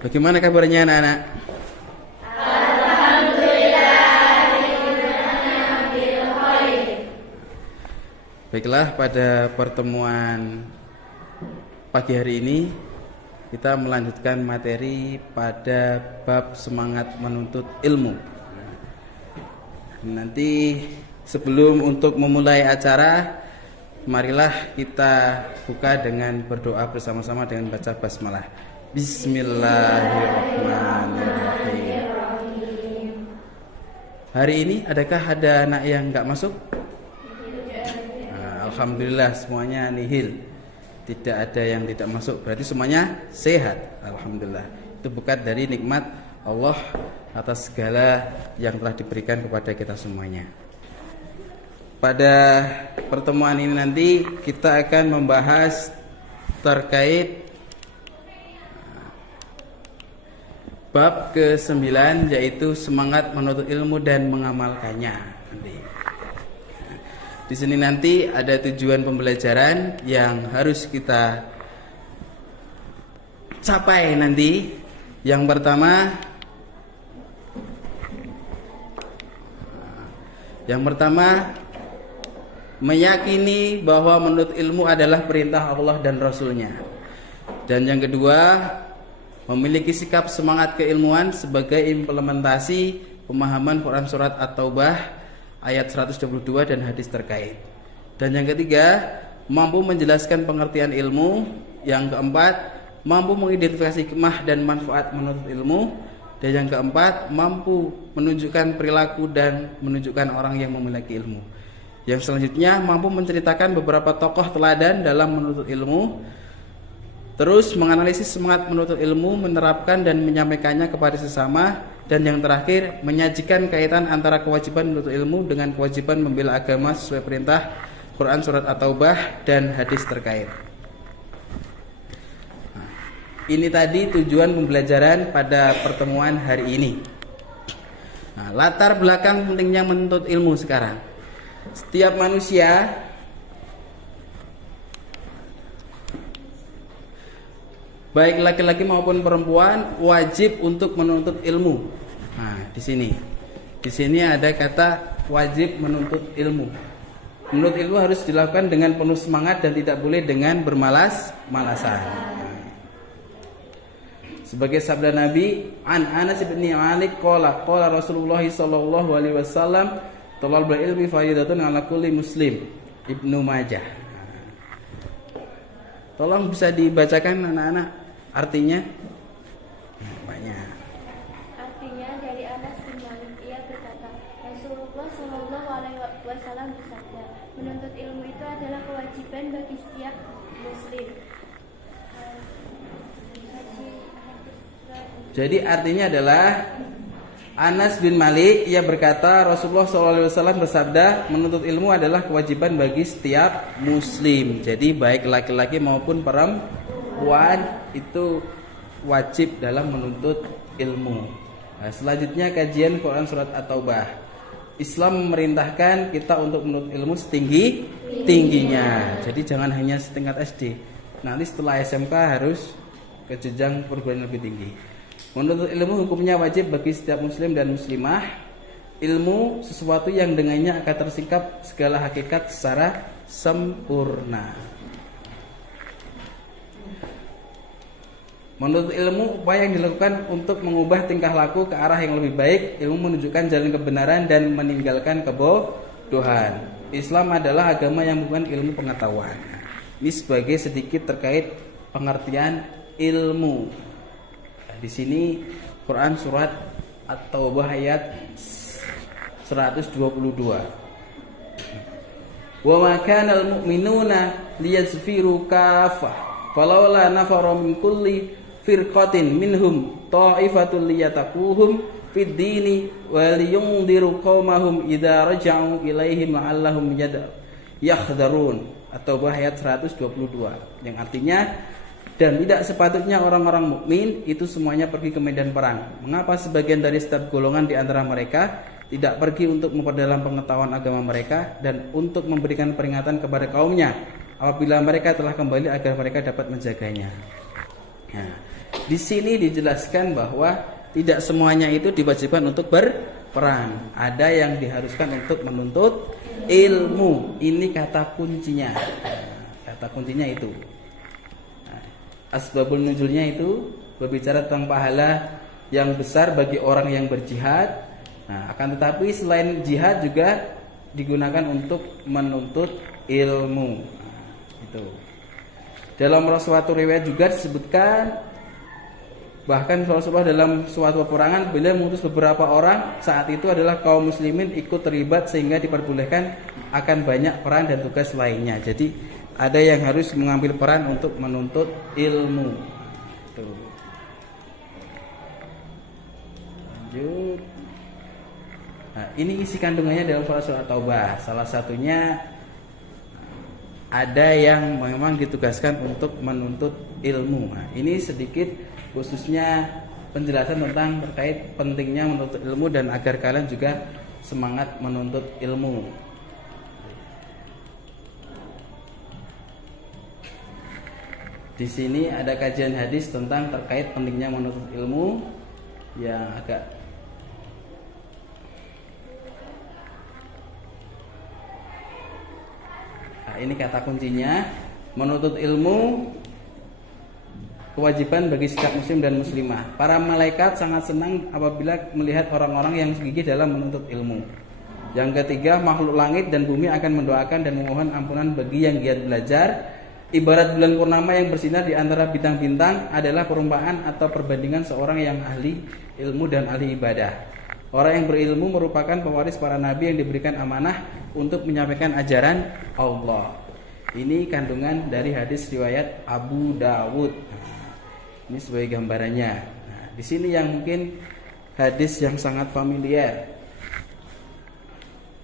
Bagaimana kabarnya anak-anak? Baiklah, pada pertemuan pagi hari ini kita melanjutkan materi pada bab semangat menuntut ilmu. Nanti sebelum untuk memulai acara, marilah kita buka dengan berdoa bersama-sama dengan baca basmalah. Bismillahirrahmanirrahim. Hari ini adakah ada anak yang enggak masuk? Alhamdulillah semuanya nihil. Tidak ada yang tidak masuk. Berarti semuanya sehat. Alhamdulillah. Itu berkat dari nikmat Allah atas segala yang telah diberikan kepada kita semuanya. Pada pertemuan ini nanti kita akan membahas terkait bab ke-9, yaitu semangat menuntut ilmu dan mengamalkannya. Di sini nanti ada tujuan pembelajaran yang harus kita capai nanti. Yang pertama meyakini bahwa menuntut ilmu adalah perintah Allah dan Rasulnya. Dan yang kedua, memiliki sikap semangat keilmuan sebagai implementasi pemahaman Quran Surat At-Taubah ayat 122 dan hadis terkait. Dan yang ketiga, mampu menjelaskan pengertian ilmu. Yang keempat, mampu mengidentifikasi hikmah dan manfaat menuntut ilmu. Dan yang keempat, mampu menunjukkan perilaku dan menunjukkan orang yang memiliki ilmu. Yang selanjutnya, mampu menceritakan beberapa tokoh teladan dalam menuntut ilmu. Terus menganalisis semangat menuntut ilmu, menerapkan dan menyampaikannya kepada sesama. Dan yang terakhir, menyajikan kaitan antara kewajiban menuntut ilmu dengan kewajiban membela agama sesuai perintah Quran Surat At-Taubah dan hadis terkait. Ini tadi tujuan pembelajaran pada pertemuan hari ini. Latar belakang pentingnya menuntut ilmu sekarang. Setiap manusia baik laki-laki maupun perempuan wajib untuk menuntut ilmu. Di sini ada kata wajib menuntut ilmu. Menuntut ilmu harus dilakukan dengan penuh semangat dan tidak boleh dengan bermalas-malasan. Sebagai sabda Nabi, an Anas bin Malik qala Rasulullah sallallahu alaihi wasallam, talabul ilmi fariidatun 'ala kulli muslim. Ibnu Majah. Tolong bisa dibacakan anak-anak artinya? Banyak. Artinya dari Anas bin Malik, ia berkata, Rasulullah Shallallahu Alaihi Wasallam bersabda, menuntut ilmu itu adalah kewajiban bagi setiap muslim. Jadi artinya adalah Anas bin Malik ia berkata Rasulullah SAW bersabda, menuntut ilmu adalah kewajiban bagi setiap muslim. Jadi baik laki-laki maupun perempuan itu wajib dalam menuntut ilmu. Selanjutnya kajian Quran Surat At-Taubah. Islam memerintahkan kita untuk menuntut ilmu setinggi-tingginya. Jadi jangan hanya setingkat SD. Nanti setelah SMK harus ke jenjang perguruan lebih tinggi. Menuntut ilmu hukumnya wajib bagi setiap muslim dan muslimah. Ilmu sesuatu yang dengannya akan tersingkap segala hakikat secara sempurna. Menuntut ilmu upaya yang dilakukan untuk mengubah tingkah laku ke arah yang lebih baik. Ilmu menunjukkan jalan kebenaran dan meninggalkan kebodohan. Islam adalah agama yang bukan ilmu pengetahuan. Ini sebagai sedikit terkait pengertian ilmu. Di sini Quran Surat At-Taubah ayat 122. Wa ma kana al-mu'minuna liyazfiru kaffah falawla nafara min kulli firqatin minhum ta'ifatul liyataquhum fid dini wa liyundiru qaumahum idza raja'u ilaihim la'allahum yahdharun. At-Taubah ayat 122 yang artinya, dan tidak sepatutnya orang-orang mukmin itu semuanya pergi ke medan perang. Mengapa sebagian dari setiap golongan di antara mereka tidak pergi untuk memperdalam pengetahuan agama mereka dan untuk memberikan peringatan kepada kaumnya apabila mereka telah kembali agar mereka dapat menjaganya. Nah, Di sini dijelaskan bahwa tidak semuanya itu diwajibkan untuk berperang. Ada yang diharuskan untuk menuntut ilmu. Ini kata kuncinya. Kata kuncinya itu. Asbabul nuzulnya itu berbicara tentang pahala yang besar bagi orang yang berjihad. Nah, akan tetapi selain jihad juga digunakan untuk menuntut ilmu. Itu. Dalam suatu riwayat juga disebutkan, bahkan Rasulullah dalam suatu peperangan beliau mengutus beberapa orang, saat itu adalah kaum muslimin ikut terlibat sehingga diperbolehkan akan banyak peran dan tugas lainnya. Jadi ada yang harus mengambil peran untuk menuntut ilmu. Tuh. Lanjut. Nah, ini isi kandungannya dalam surat Taubah. Salah satunya ada yang memang ditugaskan untuk menuntut ilmu. Nah, ini sedikit khususnya penjelasan tentang terkait pentingnya menuntut ilmu dan agar kalian juga semangat menuntut ilmu. Di sini ada kajian hadis tentang terkait pentingnya menuntut ilmu yang agak ini kata kuncinya, menuntut ilmu kewajiban bagi setiap muslim dan muslimah. Para malaikat sangat senang apabila melihat orang-orang yang gigih dalam menuntut ilmu. Yang ketiga, makhluk langit dan bumi akan mendoakan dan memohon ampunan bagi yang giat belajar. Ibarat bulan purnama yang bersinar di antara bintang-bintang adalah perumpamaan atau perbandingan seorang yang ahli ilmu dan ahli ibadah. Orang yang berilmu merupakan pewaris para nabi yang diberikan amanah untuk menyampaikan ajaran Allah. Ini kandungan dari hadis riwayat Abu Dawud. Ini sebagai gambarannya. Nah, di sini yang mungkin hadis yang sangat familiar.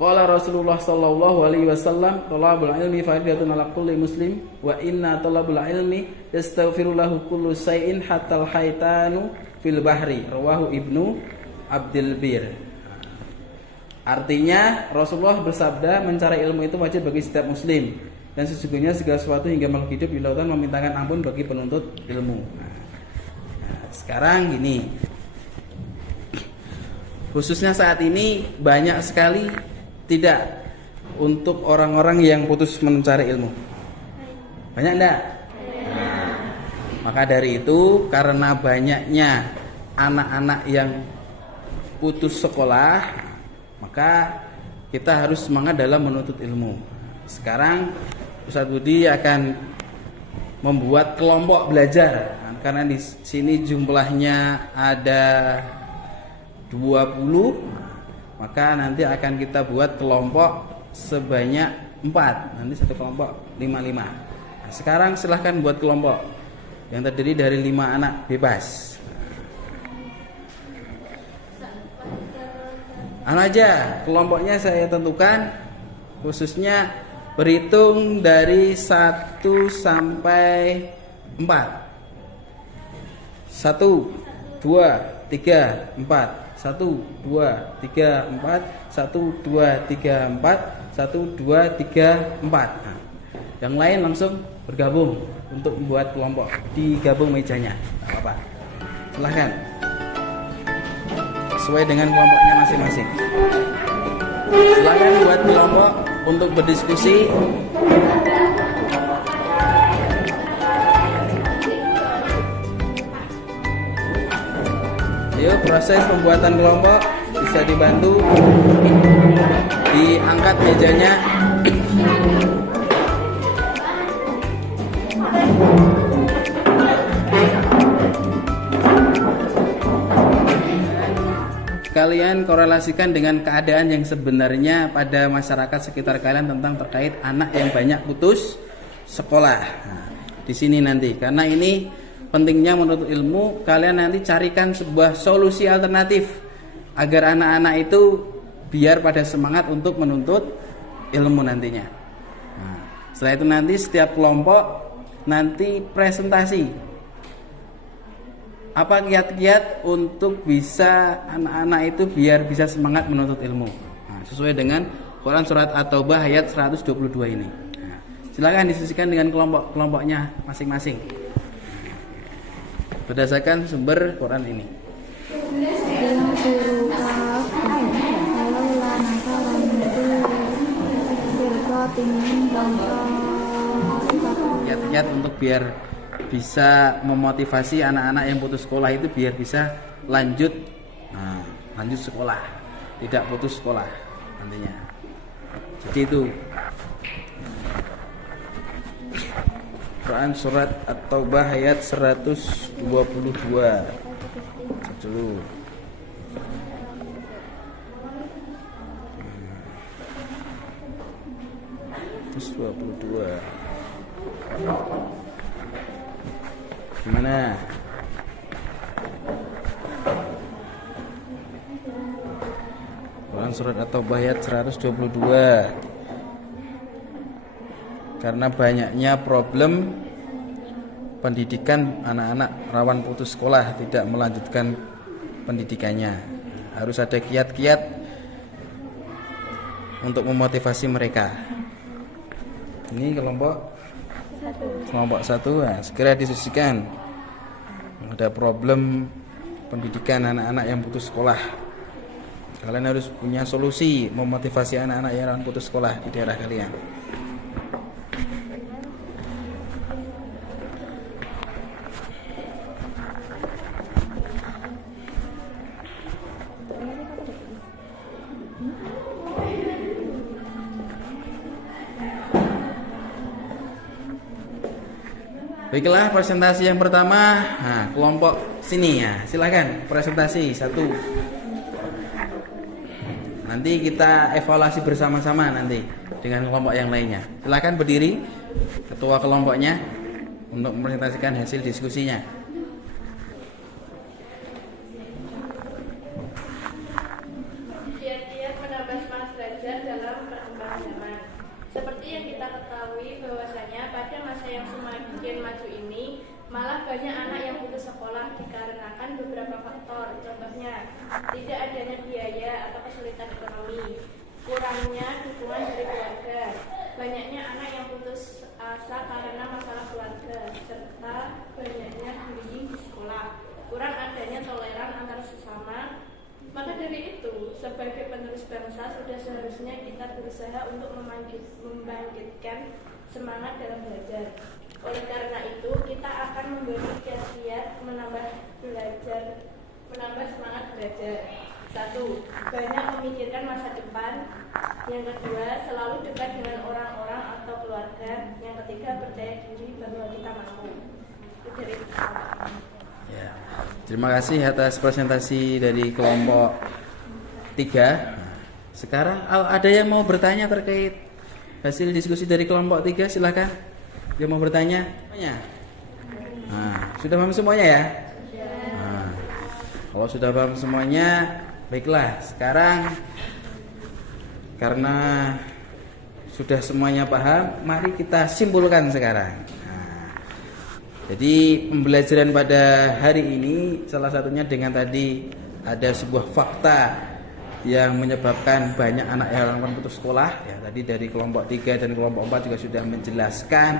Qala Rasulullah sallallahu alaihi wasallam, "Thalabul ilmi faridatun 'ala kulli muslim wa inna talabul ilmi yastaghfiru lahu kullu shay'in hatta al-haytanu fil bahri." Rawahu Ibnu Abdul Bir. Artinya Rasulullah bersabda, mencari ilmu itu wajib bagi setiap muslim, dan sesungguhnya segala sesuatu hingga makhluk hidup di lautan memintakan ampun bagi penuntut ilmu. Sekarang gini, khususnya saat ini banyak sekali tidak untuk orang-orang yang putus mencari ilmu. Banyak enggak? Maka dari itu, karena banyaknya anak-anak yang putus sekolah, maka kita harus semangat dalam menuntut ilmu. Sekarang Ustaz Budi akan membuat kelompok belajar. Karena di sini jumlahnya ada 20, maka nanti akan kita buat kelompok sebanyak 4. Nanti satu kelompok 5-5. Nah, sekarang silahkan buat kelompok yang terdiri dari 5 anak bebas. Anu aja, kelompoknya saya tentukan khususnya berhitung dari 1 sampai 4. 1, 2, 3, 4. 1, 2, 3, 4. 1, 2, 3, 4. 1, 2, 3, 4. Nah, yang lain langsung bergabung untuk membuat kelompok. Digabung mejanya. Tidak apa-apa. Silahkan. Sesuai dengan kelompoknya masing-masing. Silahkan buat kelompok untuk berdiskusi. Yuk, proses pembuatan kelompok bisa dibantu, diangkat mejanya. Kalian korelasikan dengan keadaan yang sebenarnya pada masyarakat sekitar kalian tentang terkait anak yang banyak putus sekolah. Nah, di sini nanti, karena ini pentingnya menuntut ilmu, kalian nanti carikan sebuah solusi alternatif agar anak-anak itu biar pada semangat untuk menuntut ilmu nantinya. Nah, setelah itu nanti setiap kelompok nanti presentasi apa kiat-kiat untuk bisa anak-anak itu biar bisa semangat menuntut ilmu. Nah, sesuai dengan Quran surat At-Taubah ayat 122 ini. Nah, silakan diskusikan dengan kelompok-kelompoknya masing-masing. berdasarkan sumber Quran ini. Kiat-kiat untuk biar bisa memotivasi anak-anak yang putus sekolah itu biar bisa lanjut sekolah, tidak putus sekolah nantinya. Jadi itu Quran surat At-Taubah ayat 122 dulu. Terus 22 gimana? Quran surat At-Taubah ayat 122. Karena banyaknya problem pendidikan anak-anak rawan putus sekolah, tidak melanjutkan pendidikannya. Harus ada kiat-kiat untuk memotivasi mereka. Ini kelompok 1, segera diskusikan. Ada problem pendidikan anak-anak yang putus sekolah. Kalian harus punya solusi memotivasi anak-anak yang rawan putus sekolah di daerah kalian. Baiklah, presentasi yang pertama, kelompok sini ya, silakan presentasi 1. Nanti kita evaluasi bersama-sama nanti dengan kelompok yang lainnya. Silakan berdiri, ketua kelompoknya untuk mempresentasikan hasil diskusinya. Kiat-kiat menambah semangat belajar dalam perkembangan zaman. Seperti yang kita ketahui bahwasanya pada masa yang semakin maju ini malah banyak anak yang putus sekolah dikarenakan beberapa faktor. Contohnya, tidak adanya biaya atau kesulitan ekonomi, kurangnya dukungan dari keluarga, banyaknya anak yang putus asa karena masalah keluarga, serta banyaknya bullying di sekolah, kurang adanya toleran antar sesama. Maka dari itu, sebagai penerus bangsa sudah seharusnya kita berusaha untuk membangkitkan semangat dalam belajar. Oleh karena itu, kita akan memberi kiat-kiat menambah semangat belajar. 1. Banyak memikirkan masa depan. Yang kedua, selalu dekat dengan orang-orang atau keluarga. Yang ketiga, percaya diri bahwa kita mampu. Itu dari Ya. Terima kasih atas presentasi dari kelompok 3. Sekarang ada yang mau bertanya terkait hasil diskusi dari kelompok 3? Silakan. Dia mau bertanya? Sudah paham semuanya ya? Kalau sudah paham semuanya, baiklah. Sekarang karena sudah semuanya paham, mari kita simpulkan sekarang. Jadi pembelajaran pada hari ini salah satunya dengan tadi ada sebuah fakta yang menyebabkan banyak anak yang putus sekolah. Ya, tadi dari kelompok 3 dan kelompok 4 juga sudah menjelaskan.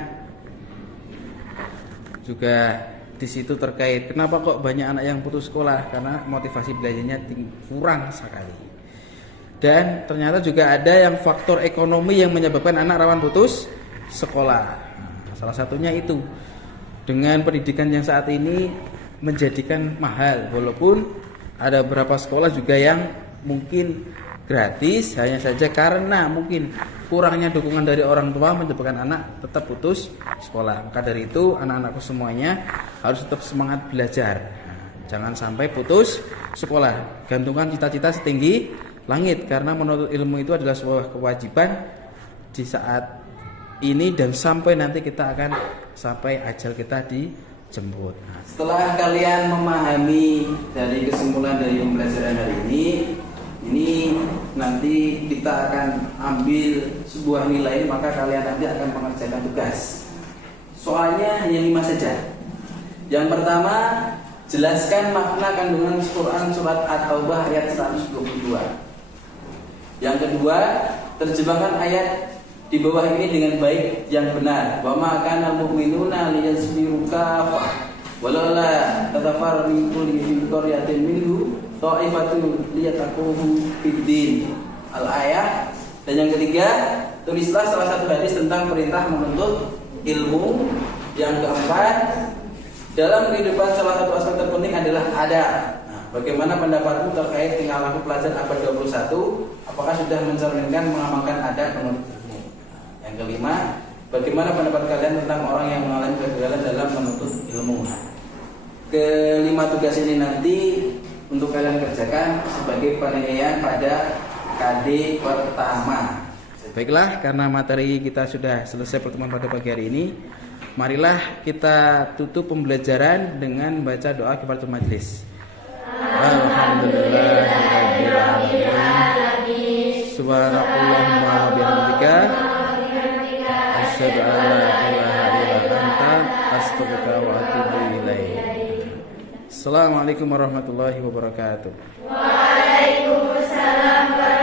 Juga di situ terkait kenapa kok banyak anak yang putus sekolah, karena motivasi belajarnya kurang sekali. Dan ternyata juga ada yang faktor ekonomi yang menyebabkan anak rawan putus sekolah. Salah satunya itu dengan pendidikan yang saat ini menjadikan mahal, walaupun ada beberapa sekolah juga yang mungkin gratis, hanya saja karena mungkin kurangnya dukungan dari orang tua menyebabkan anak tetap putus sekolah. Maka dari itu anak-anakku semuanya harus tetap semangat belajar, jangan sampai putus sekolah. Gantungkan cita-cita setinggi langit, karena menuntut ilmu itu adalah sebuah kewajiban di saat ini dan sampai nanti kita akan sampai ajal kita dijemput. Setelah kalian memahami dari kesimpulan dari pembelajaran hari ini nanti kita akan ambil sebuah nilai, maka kalian nanti akan mengerjakan tugas. Soalnya hanya 5 saja. Yang pertama, jelaskan makna kandungan Quran surat At-Taubah ayat 122. Yang kedua, terjemahkan ayat di bawah ini dengan baik yang benar. Wa ma kana al-mu'minuna liyasbiru kafah walaula tatafarriqu li qaryatin minhu ta'ifatu liyataquhu fid-din. Al-ayah. Dan yang ketiga, tulislah salah satu hadis tentang perintah menuntut ilmu. Yang keempat, dalam kehidupan salah satu aspek terpenting adalah adab. Nah, bagaimana pendapatmu terkait tingkah laku pelajar abad 21? Apakah sudah mencerminkan mengamalkan adab menuntut ilmu? Nah, yang kelima, bagaimana pendapat kalian tentang orang yang mengalami kegagalan dalam menuntut ilmu? Nah, kelima tugas ini nanti untuk kalian kerjakan sebagai penilaian pada KD pertama. Baiklah, karena materi kita sudah selesai pertemuan pada pagi hari ini, marilah kita tutup pembelajaran dengan baca doa kifaratul majlis. Alhamdulillahirabbil alamin. Subhanakallahumma wa bihamdika asyhadu an la ilaha illa anta astaghfiruka wa atubu ilaik. Assalamualaikum warahmatullahi wabarakatuh. Waalaikumsalam warahmatullahi wabarakatuh.